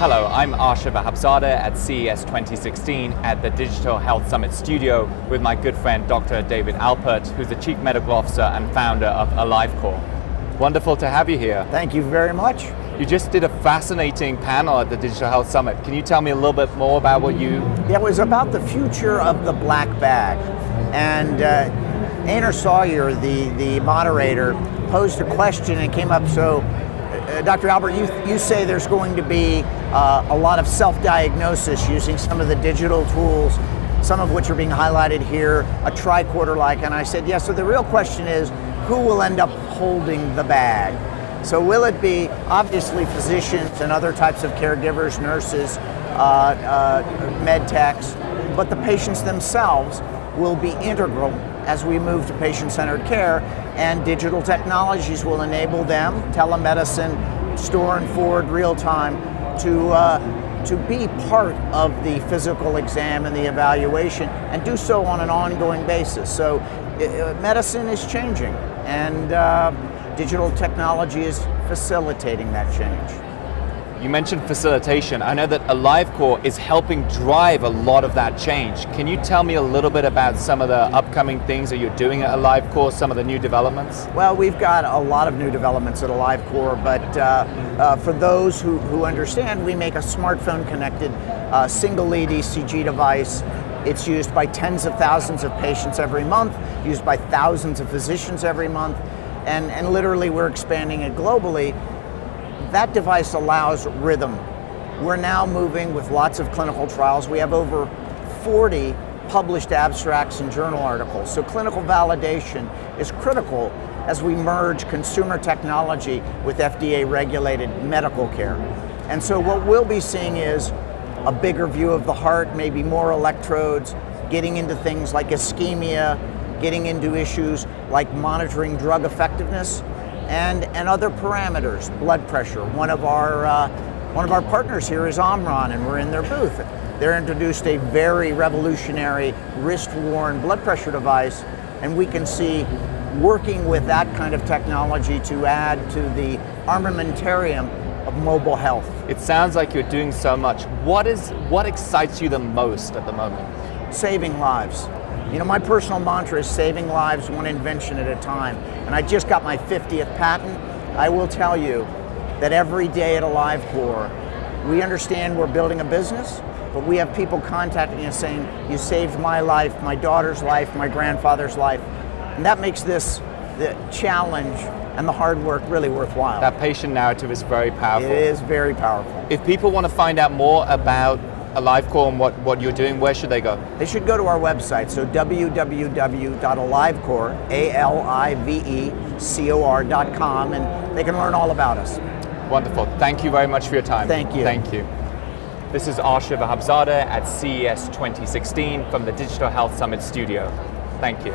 Hello, I'm Arsha Vahabzadeh at CES 2016 at the Digital Health Summit studio with my good friend Dr. David Alpert, who's the Chief Medical Officer and founder of AliveCore. Wonderful to have you here. Thank you very much. You just did a fascinating panel at the Digital Health Summit. Can you tell me a little bit more about what you... Yeah, it was about the future of the black bag. And Einar Sawyer, the moderator, posed a question and came up, so Dr. Albert, you say there's going to be a lot of self-diagnosis using some of the digital tools, some of which are being highlighted here, a tricorder-like, and I said, yes, so the real question is, who will end up holding the bag? So will it be, obviously, physicians and other types of caregivers, nurses, med techs, but the patients themselves will be integral as we move to patient-centered care, and digital technologies will enable them, telemedicine, store and forward real time, to be part of the physical exam and the evaluation, and do so on an ongoing basis. So medicine is changing, and digital technology is facilitating that change. You mentioned facilitation. I know that AliveCore is helping drive a lot of that change. Can you tell me a little bit about some of the upcoming things that you're doing at AliveCore, some of the new developments? Well, we've got a lot of new developments at AliveCore, but for those who understand, we make a smartphone-connected single lead ECG device. It's used by tens of thousands of patients every month, used by thousands of physicians every month, and literally we're expanding it globally. That device allows rhythm. We're now moving with lots of clinical trials. We have over 40 published abstracts and journal articles. So clinical validation is critical as we merge consumer technology with FDA-regulated medical care. And so what we'll be seeing is a bigger view of the heart, maybe more electrodes, getting into things like ischemia, getting into issues like monitoring drug effectiveness, and other parameters, blood pressure. One of our partners here is Omron, and we're in their booth. They're introduced a very revolutionary wrist-worn blood pressure device, and we can see working with that kind of technology to add to the armamentarium of mobile health. It sounds like you're doing so much. What excites you the most at the moment? Saving lives. You know, my personal mantra is saving lives one invention at a time. And I just got my 50th patent. I will tell you that every day at AliveCore, we understand we're building a business, but we have people contacting us saying, you saved my life, my daughter's life, my grandfather's life. And that makes this the challenge and the hard work really worthwhile. That patient narrative is very powerful. It is very powerful. If people want to find out more about AliveCore and what you're doing, where should they go? They should go to our website, so www.alivecore, ALIVECOR.com, and they can learn all about us. Wonderful. Thank you very much for your time. Thank you. Thank you. This is Arsha Vahabzadeh at CES 2016 from the Digital Health Summit studio. Thank you.